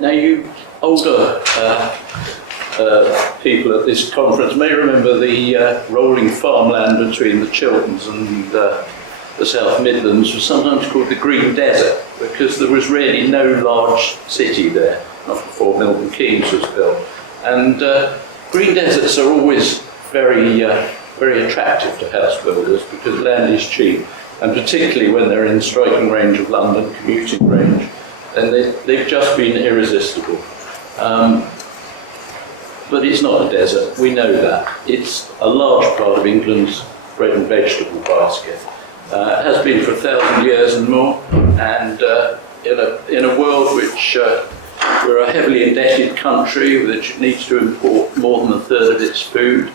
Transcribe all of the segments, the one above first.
Now, you older people at this conference may remember the rolling farmland between the Chilterns and the South Midlands was sometimes called the Green Desert, because there was really no large city there, not before Milton Keynes was built. And green deserts are always very attractive to house builders because land is cheap, and particularly when they're in striking range of London, commuting range, then they've just been irresistible. But it's not a desert, we know that. It's a large part of England's bread and vegetable basket. It has been for 1,000 years and more, and in a world which we're a heavily indebted country which needs to import more than a third of its food,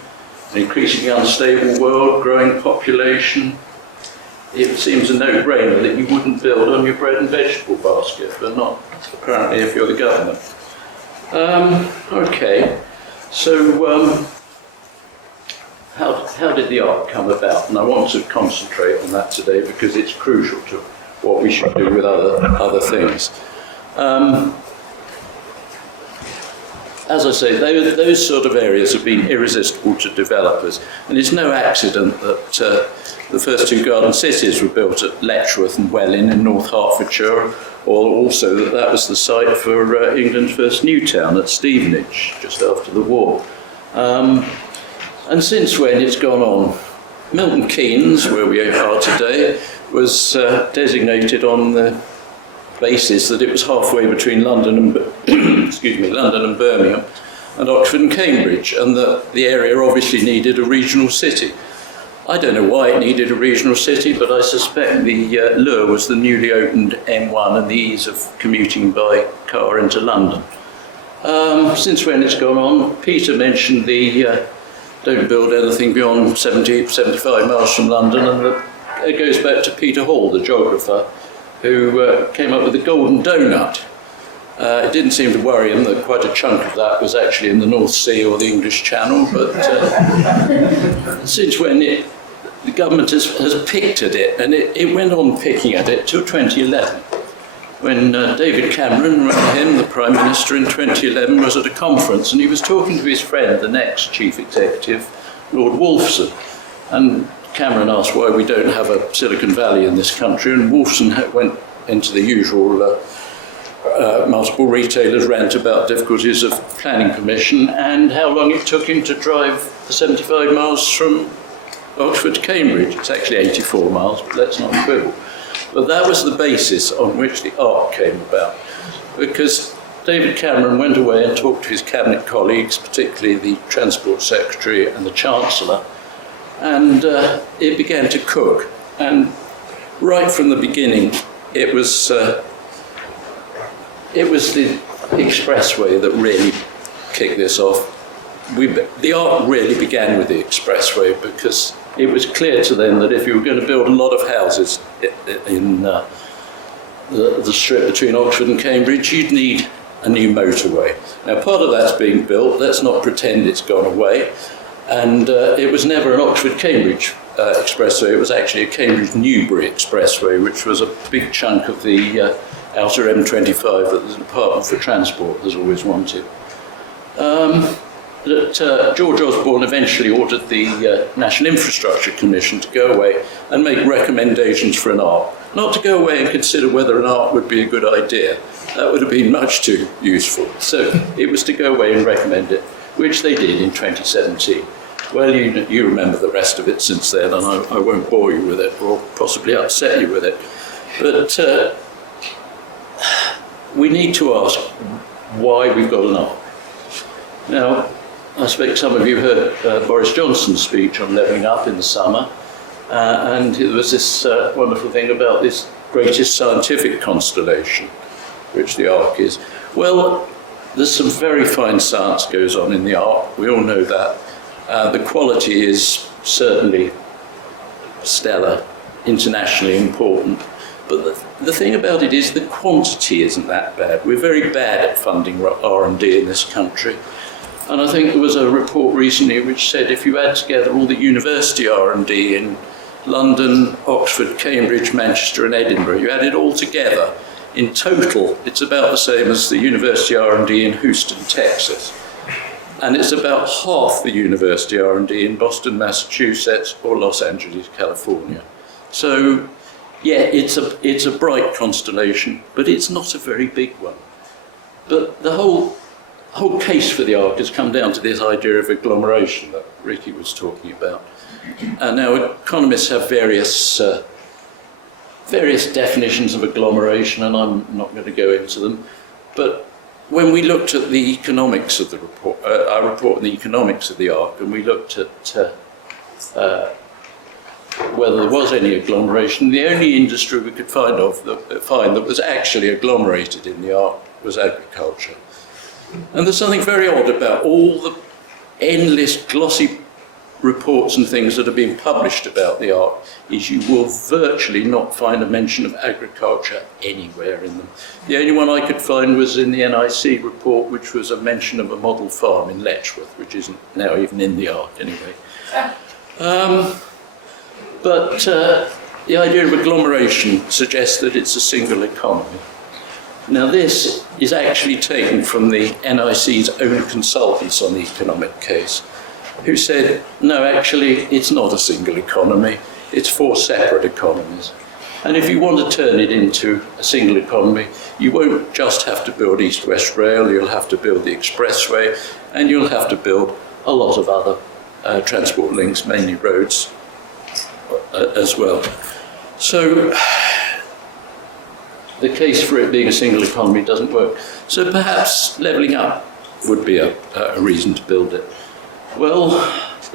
an increasingly unstable world, growing population, it seems a no-brainer that you wouldn't build on your bread and vegetable basket, but not apparently if you're the government. Okay, so how did the Ark come about? And I want to concentrate on that today because it's crucial to what we should do with other things. As I say, those sort of areas have been irresistible to developers, and it's no accident that the first two garden cities were built at Letchworth and Welling in North Hertfordshire, or also that was the site for England's first new town at Stevenage, just after the war. And since when it's gone on. Milton Keynes, where we are today, was designated on the basis that it was halfway between London and London and Birmingham, and Oxford and Cambridge, and that the area obviously needed a regional city. I don't know why it needed a regional city, but I suspect the lure was the newly opened M1 and the ease of commuting by car into London. Since when it's gone on, Peter mentioned the don't build anything beyond 70, 75 miles from London, and it goes back to Peter Hall, the geographer, who came up with the golden donut. It didn't seem to worry him that quite a chunk of that was actually in the North Sea or the English Channel, but since when the government has picked at it, and it went on picking at it till 2011, when David Cameron, remember him, the Prime Minister in 2011, was at a conference, and he was talking to his friend, the next Chief Executive, Lord Wolfson, and Cameron asked why we don't have a Silicon Valley in this country, and Wolfson went into the usual multiple retailers rant about difficulties of planning permission and how long it took him to drive the 75 miles from Oxford to Cambridge. It's actually 84 miles, but let's not quibble. But that was the basis on which the Ark came about, because David Cameron went away and talked to his cabinet colleagues, particularly the Transport Secretary and the Chancellor, and it began to cook. And right from the beginning, it was the expressway that really kicked this off. The Ark really began with the expressway because it was clear to them that if you were going to build a lot of houses in the strip between Oxford and Cambridge, you'd need a new motorway. Now, part of that's being built. Let's not pretend it's gone away. And it was never an Oxford-Cambridge expressway. It was actually a Cambridge-Newbury expressway, which was a big chunk of the outer M25 that the Department for Transport has always wanted. George Osborne eventually ordered the National Infrastructure Commission to go away and make recommendations for an Ark. Not to go away and consider whether an Ark would be a good idea. That would have been much too useful. So it was to go away and recommend it, which they did in 2017. Well, you remember the rest of it since then, and I won't bore you with it or possibly upset you with it. But we need to ask why we've got an Ark. Now, I expect some of you heard Boris Johnson's speech on levelling up in the summer, and there was this wonderful thing about this greatest scientific constellation, which the Ark is. Well, there's some very fine science goes on in the Ark, we all know that. The quality is certainly stellar, internationally important, but the thing about it is the quantity isn't that bad. We're very bad at funding R&D in this country. And I think there was a report recently which said if you add together all the university R&D in London, Oxford, Cambridge, Manchester and Edinburgh, you add it all together, In total, it's about the same as the University R&D in Houston, Texas. And it's about half the University R&D in Boston, Massachusetts, or Los Angeles, California. So, yeah, it's a bright constellation, but it's not a very big one. But the whole case for the arc has come down to this idea of agglomeration that Ricky was talking about. And now economists have various definitions of agglomeration, and I'm not going to go into them. But when we looked at the economics of the report, our report on the economics of the arc, and we looked at whether there was any agglomeration, the only industry we could find that was actually agglomerated in the arc was agriculture. And there's something very odd about all the endless glossy reports and things that have been published about the arc, is you will virtually not find a mention of agriculture anywhere in them. The only one I could find was in the NIC report, which was a mention of a model farm in Letchworth, which isn't now even in the arc anyway. But the idea of agglomeration suggests that it's a single economy. Now this is actually taken from the NIC's own consultants on the economic case, who said, no, actually, it's not a single economy, it's 4 separate economies. And if you want to turn it into a single economy, you won't just have to build East-West Rail, you'll have to build the expressway, and you'll have to build a lot of other transport links, mainly roads, as well. So the case for it being a single economy doesn't work. So perhaps levelling up would be a reason to build it. Well,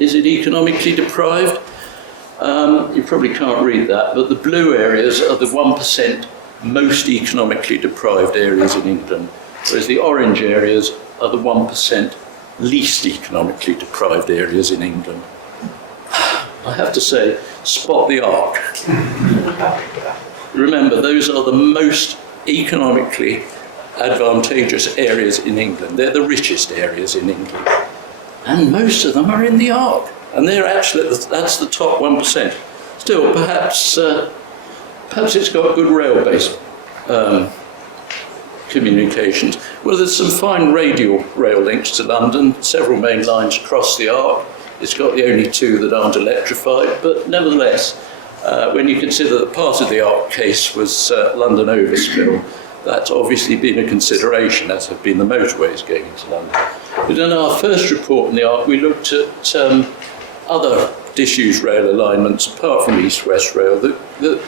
is it economically deprived? You probably can't read that, but the blue areas are the 1% most economically deprived areas in England, whereas the orange areas are the 1% least economically deprived areas in England. I have to say, spot the arc. Remember, those are the most economically advantageous areas in England. They're the richest areas in England. And most of them are in the arc. And they're actually, that's the top 1%. Still, perhaps it's got good rail-based communications. Well, there's some fine radial rail links to London. Several main lines cross the arc. It's got the only 2 that aren't electrified. But nevertheless, when you consider that part of the arc case was London overspill, that's obviously been a consideration, as have been the motorways going into London. But in our first report on the arc, we looked at other disused rail alignments, apart from East-West Rail, that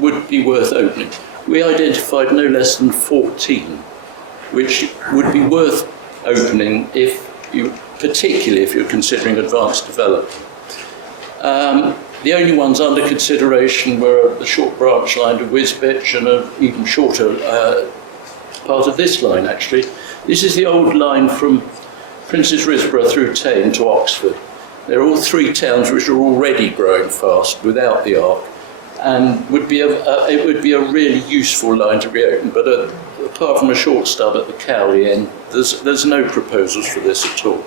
would be worth opening. We identified no less than 14, which would be worth opening particularly if you're considering advanced development. The only ones under consideration were the short branch line to Wisbech and an even shorter part of this line, actually. This is the old line from Princes Risborough through Tame to Oxford. They're all 3 towns which are already growing fast without the arc, and it would be a really useful line to reopen. But apart from a short stub at the Cowley end, there's no proposals for this at all.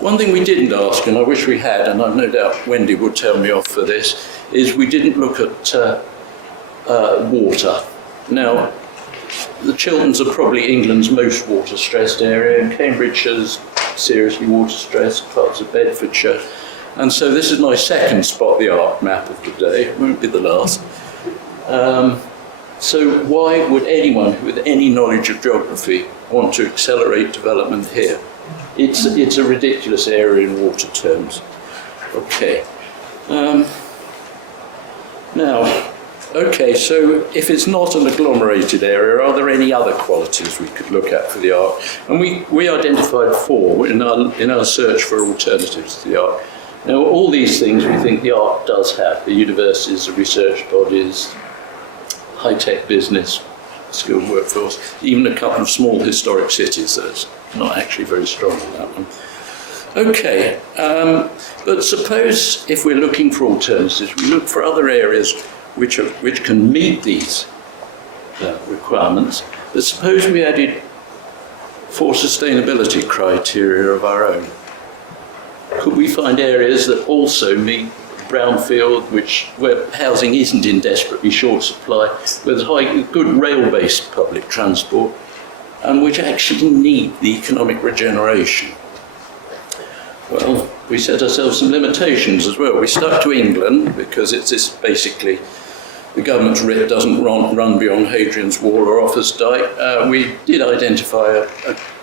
One thing we didn't ask, and I wish we had, and I've no doubt Wendy would tell me off for this, is we didn't look at water. Now, the Chilterns are probably England's most water-stressed area, and Cambridgeshire's seriously water-stressed, parts of Bedfordshire. And so this is my second spot the arc map of the day. It won't be the last. So why would anyone with any knowledge of geography want to accelerate development here? It's a ridiculous area in water terms. Okay. So if it's not an agglomerated area, are there any other qualities we could look at for the arc? And we identified 4 in our search for alternatives to the arc. Now, all these things we think the arc does have: the universities, the research bodies, high-tech business, skilled workforce, even a couple of small historic cities. That's not actually very strong in that one. Okay, but suppose if we're looking for alternatives, we look for other areas which can meet these requirements, but suppose we added 4 sustainability criteria of our own. Could we find areas that also meet brownfield, where housing isn't in desperately short supply, with good rail-based public transport, and which actually need the economic regeneration. Well, we set ourselves some limitations as well. We stuck to England because it's this basically, the government's writ doesn't run beyond Hadrian's Wall or Offa's Dyke. We did identify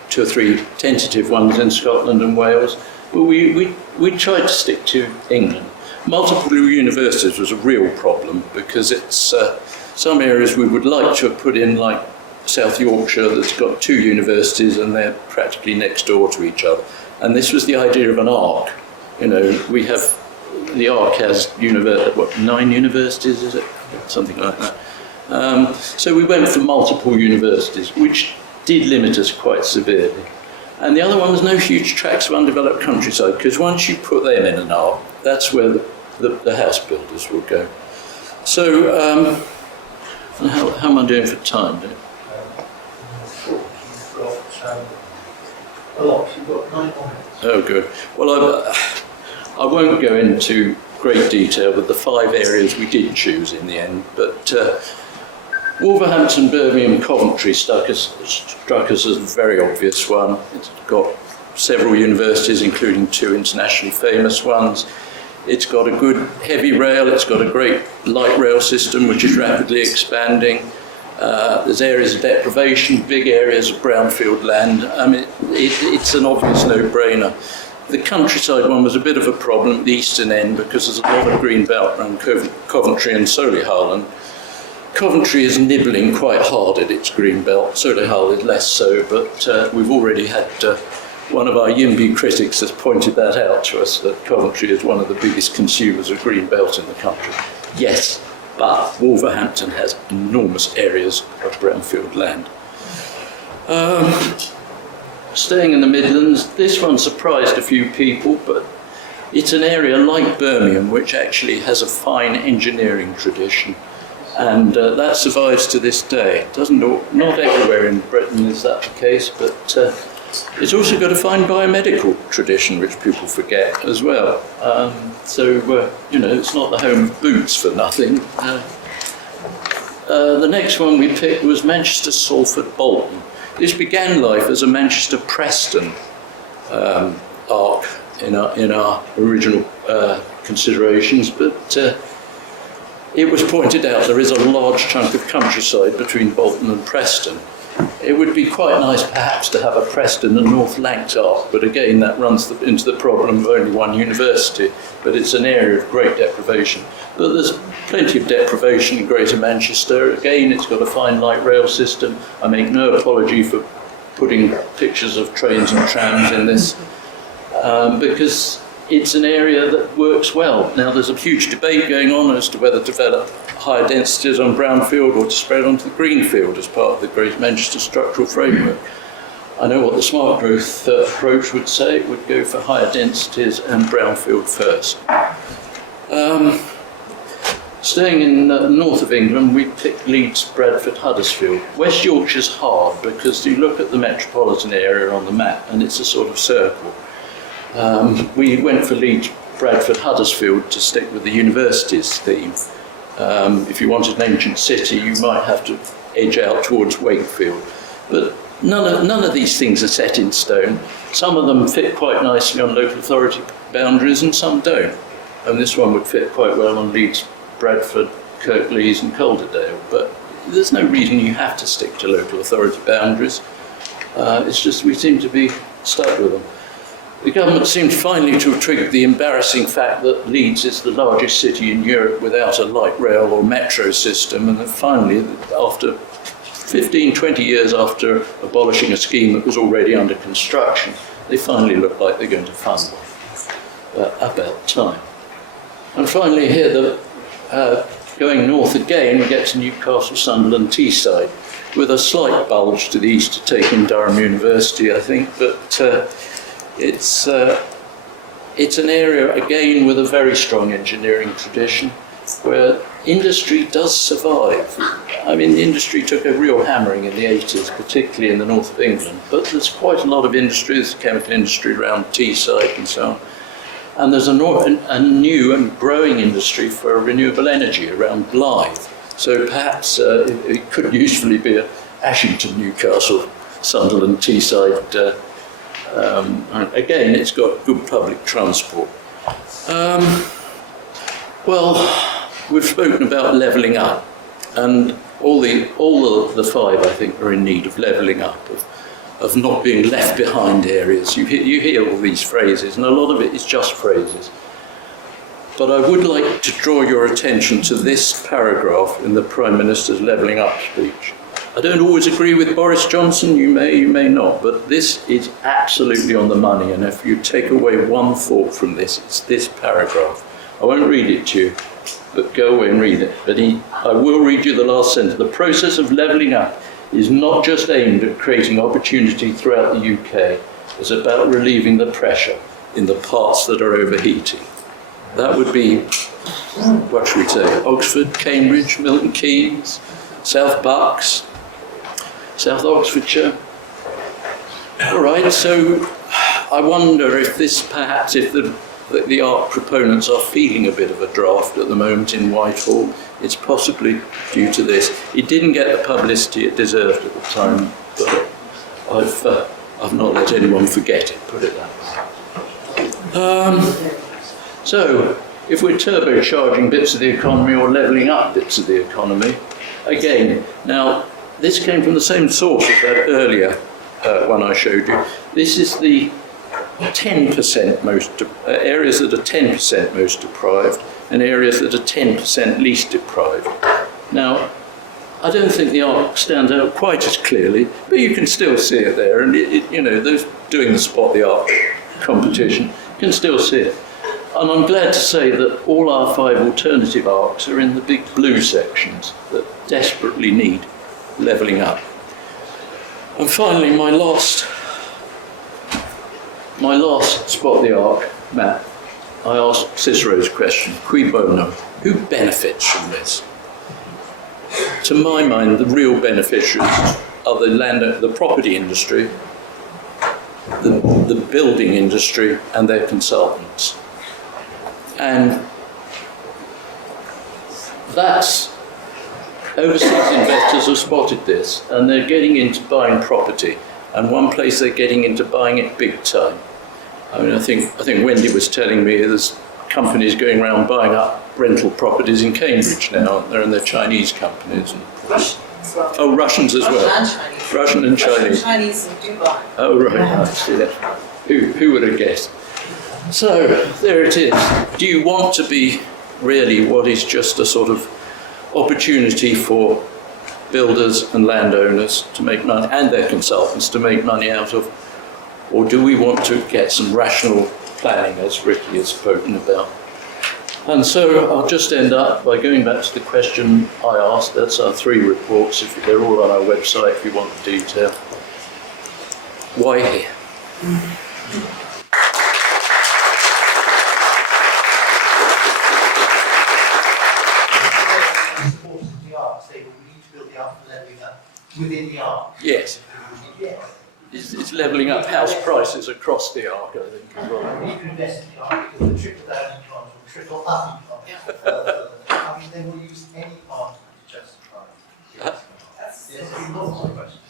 two or three tentative ones in Scotland and Wales, but we tried to stick to England. Multiple universities was a real problem because it's some areas we would like to have put in, like South Yorkshire, that's got two universities and they're practically next door to each other. And this was the idea of an arc. You know, the arc has 9 universities, is it? Something like that. So we went for multiple universities, which did limit us quite severely. And the other one was no huge tracts of undeveloped countryside, because once you put them in an arc, that's where the house builders will go. So, how am I doing for time, Dave? A lot. You've got 9 minutes. Oh, good. Well, I won't go into great detail with the 5 areas we did choose in the end, but Wolverhampton-Birmingham-Coventry struck us as a very obvious one. It's got several universities, including 2 internationally famous ones. It's got a good heavy rail. It's got a great light rail system, which is rapidly expanding. There's areas of deprivation, big areas of brownfield land. I mean, it's an obvious no-brainer. The countryside one was a bit of a problem at the eastern end because there's a lot of green belt around Coventry and Solihull. Coventry is nibbling quite hard at its green belt. Solihull is less so, but we've already had one of our YIMBY critics has pointed that out to us, that Coventry is one of the biggest consumers of green belt in the country. Yes. But Wolverhampton has enormous areas of brownfield land. Staying in the Midlands, this one surprised a few people, but it's an area like Birmingham which actually has a fine engineering tradition, and that survives to this day. Not everywhere in Britain is that the case, but it's also got a fine biomedical tradition, which people forget as well. It's not the home of boots for nothing. The next one we picked was Manchester-Salford-Bolton. This began life as a Manchester-Preston arc in our original considerations, but it was pointed out there is a large chunk of countryside between Bolton and Preston. It would be quite nice perhaps to have a Preston and North Lancs arc, but again that runs into the problem of only one university, but it's an area of great deprivation. But there's plenty of deprivation in Greater Manchester. Again, it's got a fine light rail system. I make no apology for putting pictures of trains and trams in this, because it's an area that works well. Now there's a huge debate going on as to whether to develop higher densities on brownfield or to spread onto the greenfield as part of the Greater Manchester structural framework. I know what the smart growth approach would say. It would go for higher densities and brownfield first. Staying in the north of England, we picked Leeds-Bradford-Huddersfield. West Yorkshire's hard because you look at the metropolitan area on the map and it's a sort of circle. We went for Leeds-Bradford-Huddersfield to stick with the universities theme. If you wanted an ancient city, you might have to edge out towards Wakefield. But none of these things are set in stone. Some of them fit quite nicely on local authority boundaries and some don't. And this one would fit quite well on Leeds, Bradford, Kirklees and Calderdale. But there's no reason you have to stick to local authority boundaries. It's just we seem to be stuck with them. The government seemed finally to have triggered the embarrassing fact that Leeds is the largest city in Europe without a light rail or metro system, and then finally, after 15, 20 years after abolishing a scheme that was already under construction, they finally look like they're going to fund one. About time. And finally here, going north again, we get to Newcastle-Sunderland-Teesside, with a slight bulge to the east to take in Durham University, I think, but it's an area, again, with a very strong engineering tradition, where industry does survive. I mean, the industry took a real hammering in the 80s, particularly in the north of England, but there's quite a lot of industry, there's chemical industry around Teesside and so on. And there's a new and growing industry for renewable energy around Blythe. So perhaps it could usefully be a Ashington, Newcastle, Sunderland, Teesside. Again, it's got good public transport. Well, we've spoken about levelling up, and all the five, I think, are in need of levelling up, of not being left behind areas. You hear all these phrases, and a lot of it is just phrases. But I would like to draw your attention to this paragraph in the Prime Minister's levelling up speech. I don't always agree with Boris Johnson, you may not, but this is absolutely on the money, and if you take away one thought from this, it's this paragraph. I won't read it to you, but go away and read it. But I will read you the last sentence. The process of levelling up is not just aimed at creating opportunity throughout the UK, it's about relieving the pressure in the parts that are overheating. That would be, what should we say, Oxford, Cambridge, Milton Keynes, South Bucks, South Oxfordshire. All right, so I wonder if this perhaps, if the ARC proponents are feeling a bit of a draft at the moment in Whitehall, it's possibly due to this. It didn't get the publicity it deserved at the time, but I've not let anyone forget it, put it that way. So, if we're turbocharging bits of the economy or levelling up bits of the economy, again, now this came from the same source as that earlier one I showed you. This is the 10% most, areas that are 10% most deprived and areas that are 10% least deprived. Now, I don't think the ARC stands out quite as clearly, but you can still see it there, and you know, those doing the Spot the ARC competition can still see it. And I'm glad to say that all our 5 alternative ARCs are in the big blue sections that desperately need levelling up. And finally, my last Spot the ARC map, I asked Cicero's question, cui bono, who benefits from this? To my mind, the real beneficiaries are the property industry, the building industry and their consultants. And that's, overseas investors have spotted this, and they're getting into buying property. And one place they're getting into buying it big time. I mean, I think Wendy was telling me there's companies going around buying up rental properties in Cambridge now, and they're Chinese companies. Russian as well. Oh, Russians as well. And Chinese. Russian and Chinese. Chinese in Dubai. Oh, right. I see that. Who would have guessed? So, there it is. Do you want to be really what is just a sort of opportunity for builders and landowners to make money, and their consultants to make money out of? Or do we want to get some rational planning, as Ricky has spoken about? And so I'll just end up by going back to the question I asked. That's our 3 reports. They're all on our website if you want the detail. Why here? Within the ARC? Yes. Yes. It's levelling up house prices across the ARC, I think, as well. You can invest in the ARC because the trickle down economy will trickle up economy. I mean, they will use any part to justify. Yes, you know my question.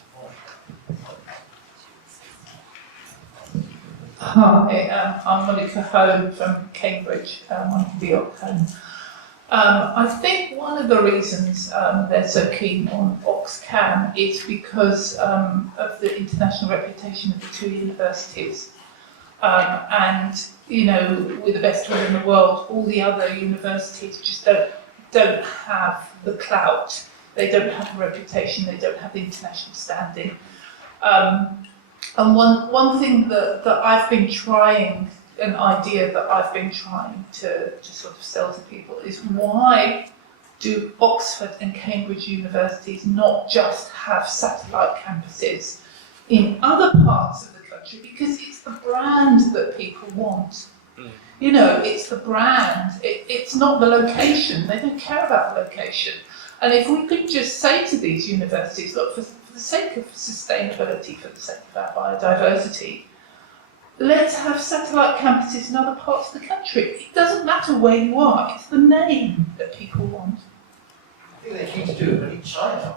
Hi, I'm Monica Hone from Cambridge. I'm the ARC Home. I think one of the reasons they're so keen on Oxcam is because of the international reputation of the 2 universities. And, you know, with the best will in the world, all the other universities just don't have the clout. They don't have the reputation, they don't have the international standing. And one thing that I've been trying, an idea that I've been trying to sort of sell to people is, why do Oxford and Cambridge universities not just have satellite campuses in other parts of the country? Because it's the brand that people want. You know, it's the brand, it's not the location. They don't care about the location. And if we could just say to these universities, look, for the sake of sustainability, for the sake of our biodiversity, let's have satellite campuses in other parts of the country. It doesn't matter where you are, it's the name that people want. I think they're keen to do it, but in China.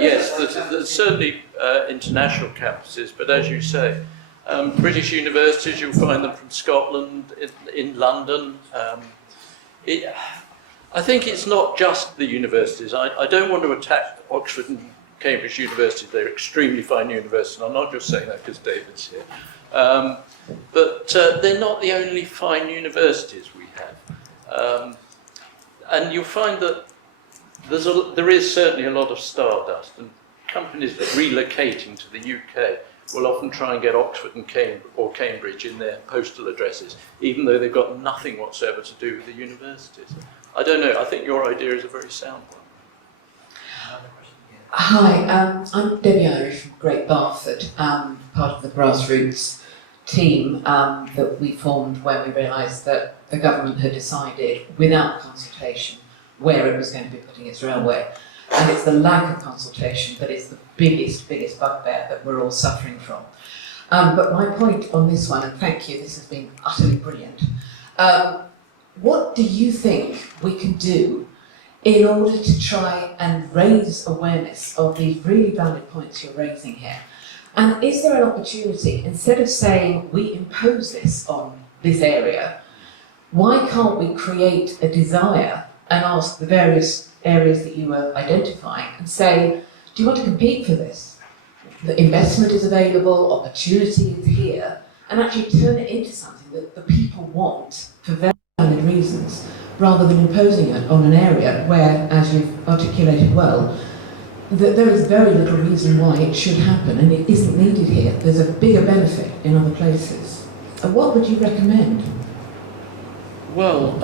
Yes, there's certainly international campuses, but as you say, British universities, you'll find them from Scotland, in London. I think it's not just the universities. I don't want to attack Oxford and Cambridge University. They're extremely fine universities. I'm not just saying that because David's here. But they're not the only fine universities we have. And you'll find that there is certainly a lot of stardust, and companies relocating to the UK will often try and get Oxford and Cambridge in their postal addresses, even though they've got nothing whatsoever to do with the universities. I don't know, I think your idea is a very sound one. Hi, I'm Debbie Irish from Great Barford, part of the grassroots team that we formed when we realised that the government had decided, without consultation, where it was going to be putting its railway. And it's the lack of consultation that is the biggest bugbear that we're all suffering from. But my point on this one, and thank you, this has been utterly brilliant. What do you think we can do in order to try and raise awareness of these really valid points you're raising here? And is there an opportunity, instead of saying we impose this on this area, why can't we create a desire and ask the various areas that you were identifying and say, do you want to compete for this? The investment is available, opportunity is here, and actually turn it into something that the people want for very valid reasons, rather than imposing it on an area where, as you've articulated well, that there is very little reason why it should happen, and it isn't needed here. There's a bigger benefit in other places. And what would you recommend? Well,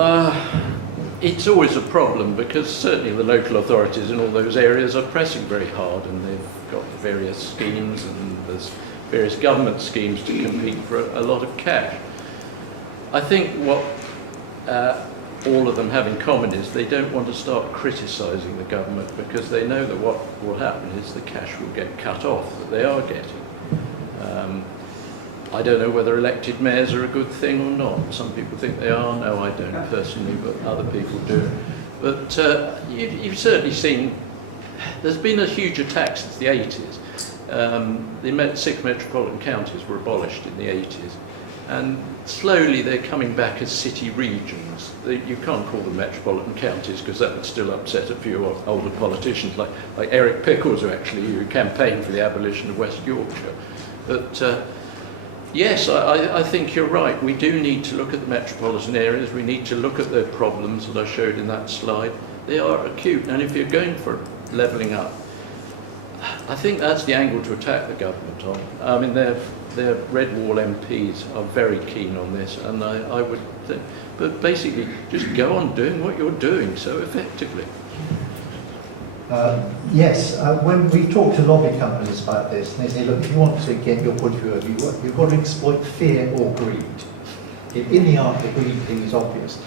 it's always a problem because certainly the local authorities in all those areas are pressing very hard, and they've got various schemes, and there's various government schemes to compete for a lot of cash. I think what all of them have in common is they don't want to start criticising the government, because they know that what will happen is the cash will get cut off that they are getting. I don't know whether elected mayors are a good thing or not. Some people think they are. No, I don't personally, but other people do. But you've certainly seen there's been a huge attack since the 80s. The 6 metropolitan counties were abolished in the 80s. And slowly they're coming back as city regions. You can't call them metropolitan counties because that would still upset a few older politicians like Eric Pickles, who campaigned for the abolition of West Yorkshire. But yes, I think you're right. We do need to look at the metropolitan areas. We need to look at the problems that I showed in that slide. They are acute, and if you're going for levelling up, I think that's the angle to attack the government on. I mean, their Red Wall MPs are very keen on this, and I would think, but basically just go on doing what you're doing so effectively. Yes, when we talk to lobby companies about this, and they say, look, if you want to get your point of view, you've got to exploit fear or greed. In the art, the greed thing is obvious.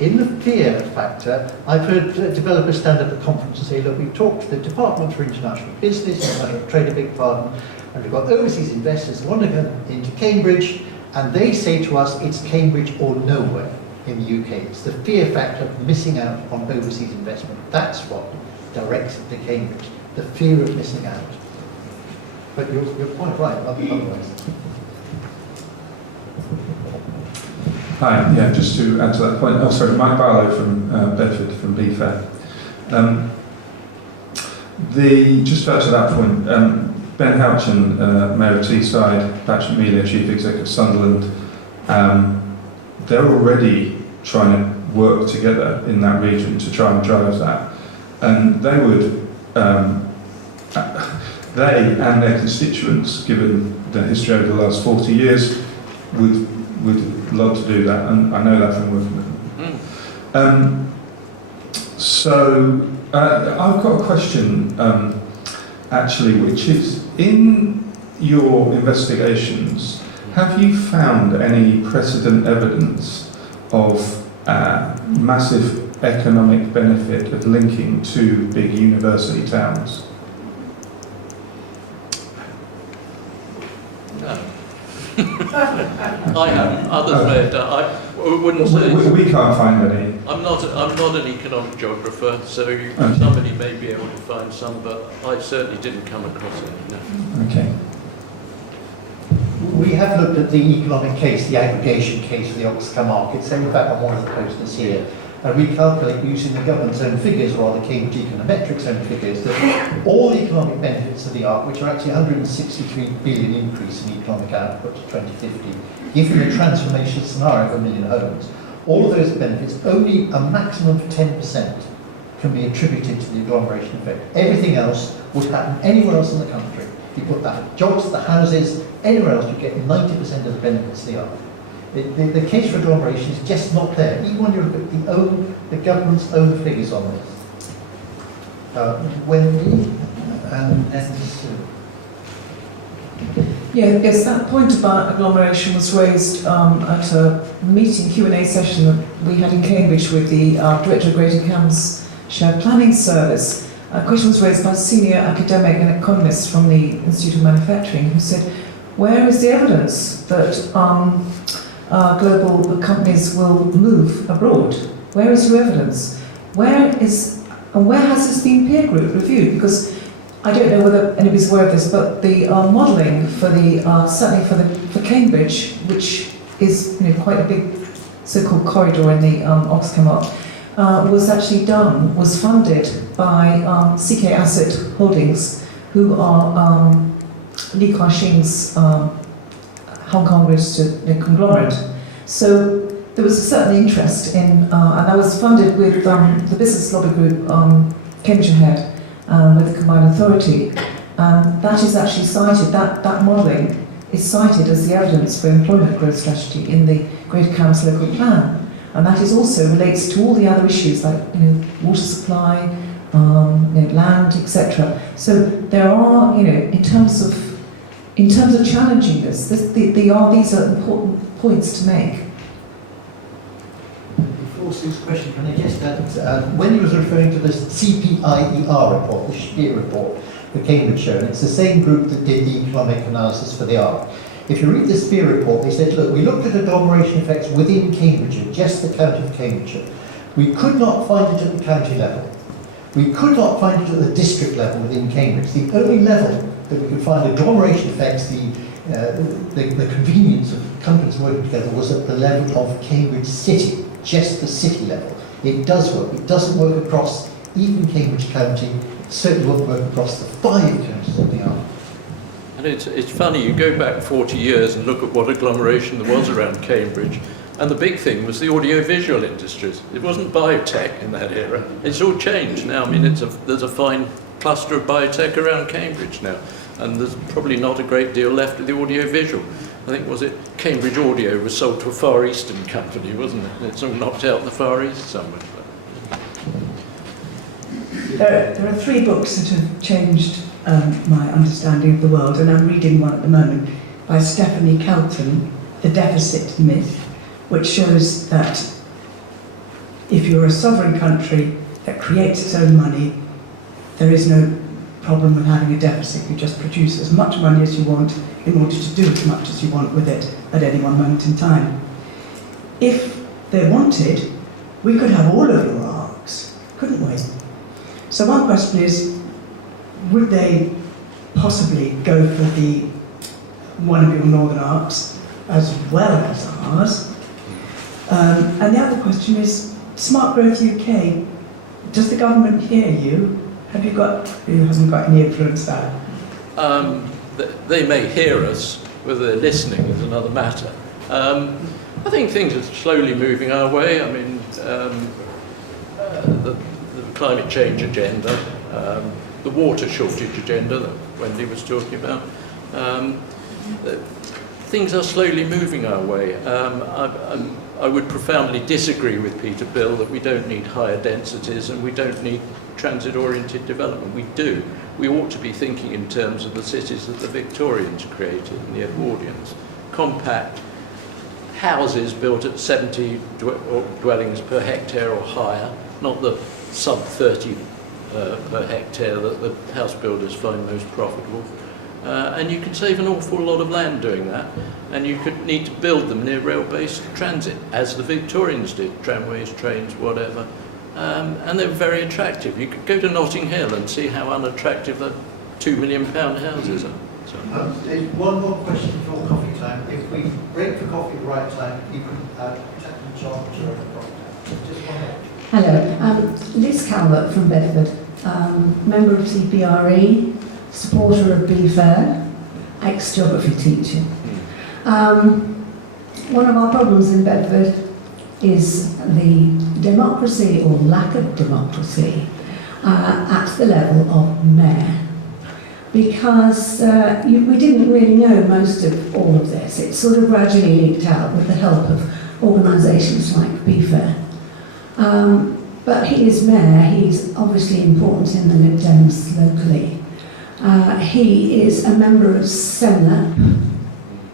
In the fear factor, I've heard developers stand up at conference and say, look, we've talked to the Department for International Business, International Trade, a big part, and we've got overseas investors who want to go into Cambridge, and they say to us, it's Cambridge or nowhere in the UK. It's the fear factor of missing out on overseas investment. That's what directs it to Cambridge, the fear of missing out. But you're quite right, otherwise. Hi, yeah, just to add to that point. Oh, sorry, Mike Barlow from Bedford, from BFAD. Just to add to that point, Ben Houchin, Mayor of Teesside, Patrick Mealy, Chief Executive of Sunderland, they're already trying to work together in that region to try and drive that. And they would, they and their constituents, given the history over the last 40 years, would love to do that, and I know that from working with them. So I've got a question, actually, which is, in your investigations, have you found any precedent evidence of massive economic benefit of linking two big university towns? No. I haven't. Others may have done. I wouldn't say. We can't find any. I'm not an economic geographer, so somebody may be able to find some, but I certainly didn't come across any. No. Okay. We have looked at the economic case, the aggregation case of the Oxcar market, so in fact on one of the posters here, and we calculate using the government's own figures, or the Cambridge Econometrics own figures, that all the economic benefits of the ARC, which are actually 163 billion increase in economic output to 2050, given the transformation scenario of 1 million homes, all of those benefits, only a maximum of 10% can be attributed to the agglomeration effect. Everything else would happen anywhere else in the country. You put that jobs, the houses, anywhere else you get 90% of the benefits of the ARC. The case for agglomeration is just not there, even when you look at the government's own figures on this. Wendy and Sue. Yeah, yes, that point about agglomeration was raised at a meeting Q&A session that we had in Cambridge with the Director of Greater Cambs Shared Planning Service. A question was raised by a senior academic and economist from the Institute of Manufacturing who said, where is the evidence that global companies will move abroad? Where is your evidence? Where has this been peer group reviewed? Because I don't know whether anybody's aware of this, but the modelling for the certainly for Cambridge, which is quite a big so-called corridor in the Oxcar was funded by CK Asset Holdings, who are Li Ka-shing's Hong Kong registered conglomerate. So there was a certain interest in, and that was funded with the business lobby group Cambridge Ahead with the combined authority. That is actually cited, that modelling is cited as the evidence for employment growth strategy in the Greater Cambs local plan. And that is also relates to all the other issues like water supply, land, etc. So there are, in terms of challenging this, these are important points to make. Before Sue's question, can I just add, when he was referring to the CPIER report, the Spear report, the Cambridge show, and it's the same group that did the economic analysis for the ARC. If you read the Spear report, they said, look, we looked at agglomeration effects within Cambridgeshire, just the county of Cambridgeshire. We could not find it at the county level. We could not find it at the district level within Cambridge. The only level that we could find agglomeration effects, the convenience of companies working together, was at the level of Cambridge City, just the city level. It does work. It doesn't work across even Cambridge County. It certainly won't work across the 5 counties of the ARC. And it's funny, you go back 40 years and look at what agglomeration there was around Cambridge, and the big thing was the audiovisual industries. It wasn't biotech in that era. It's all changed now. I mean, there's a fine cluster of biotech around Cambridge now, and there's probably not a great deal left of the audiovisual. I think, was it Cambridge Audio was sold to a Far Eastern company, wasn't it? It's all knocked out in the Far East somewhere. There are 3 books that have changed my understanding of the world, and I'm reading one at the moment by Stephanie Kelton, The Deficit Myth, which shows that if you're a sovereign country that creates its own money, there is no problem with having a deficit. You just produce as much money as you want in order to do as much as you want with it at any one moment in time. If they wanted, we could have all of your ARCs, couldn't we? So one question is, would they possibly go for one of your northern ARCs as well as ours? And the other question is, Smart Growth UK, does the government hear you? Who hasn't got any influence there? They may hear us, whether they're listening is another matter. I think things are slowly moving our way. I mean, the climate change agenda, the water shortage agenda that Wendy was talking about, things are slowly moving our way. I would profoundly disagree with Peter Bill that we don't need higher densities and we don't need transit-oriented development. We do. We ought to be thinking in terms of the cities that the Victorians created and the Edwardians. Compact houses built at 70 dwellings per hectare or higher, not the sub 30 per hectare that the house builders find most profitable. And you can save an awful lot of land doing that, and you could need to build them near rail-based transit, as the Victorians did, tramways, trains, whatever. And they're very attractive. You could go to Notting Hill and see how unattractive the £2 million houses are. So. There's one more question for coffee time. If we break for coffee at the right time, you could Untitled Chapter of the coffee. Just one more. Hello, Liz Calvert from Bedford, member of CPRE, supporter of BFAIR, ex-geography teacher. One of our problems in Bedford is the democracy or lack of democracy at the level of mayor. Because we didn't really know most of all of this. It sort of gradually leaked out with the help of organisations like BFAIR. But he is mayor, he's obviously important in the Lib Dems locally. He is a member of SEMLAP.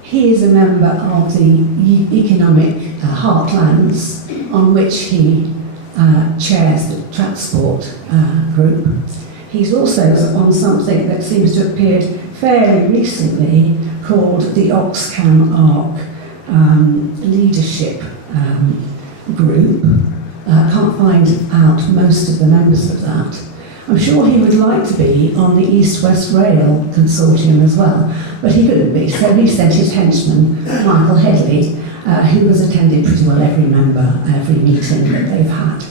He is a member of the economic heartlands on which he chairs the transport group. He's also on something that seems to have appeared fairly recently called the Oxcam ARC leadership group. Can't find out most of the members of that. I'm sure he would like to be on the East-West Rail Consortium as well, but he couldn't be, so he sent his henchman, Michael Headley, who has attended pretty well every meeting that they've had.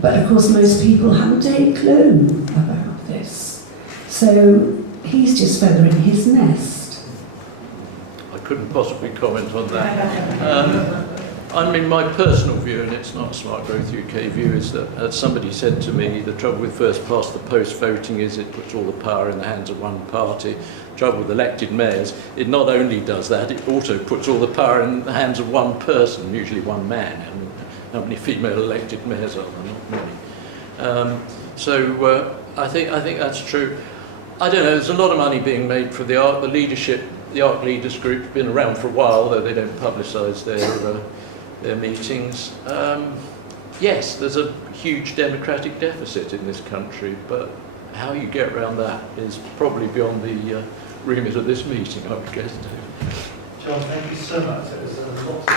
But of course most people haven't a clue about this. So he's just feathering his nest. I couldn't possibly comment on that. I mean, my personal view, and it's not a Smart Growth UK view, is that, as somebody said to me, the trouble with first past the post voting is it puts all the power in the hands of one party. The trouble with elected mayors, it not only does that, it also puts all the power in the hands of one person, usually one man. And how many female elected mayors are there? Not many. I think that's true. I don't know, there's a lot of money being made for the ARC, the leadership. The ARC Leaders Group's been around for a while, though they don't publicise their meetings. Yes, there's a huge democratic deficit in this country, but how you get around that is probably beyond the remit of this meeting, I would guess. John, thank you so much. It was a lot to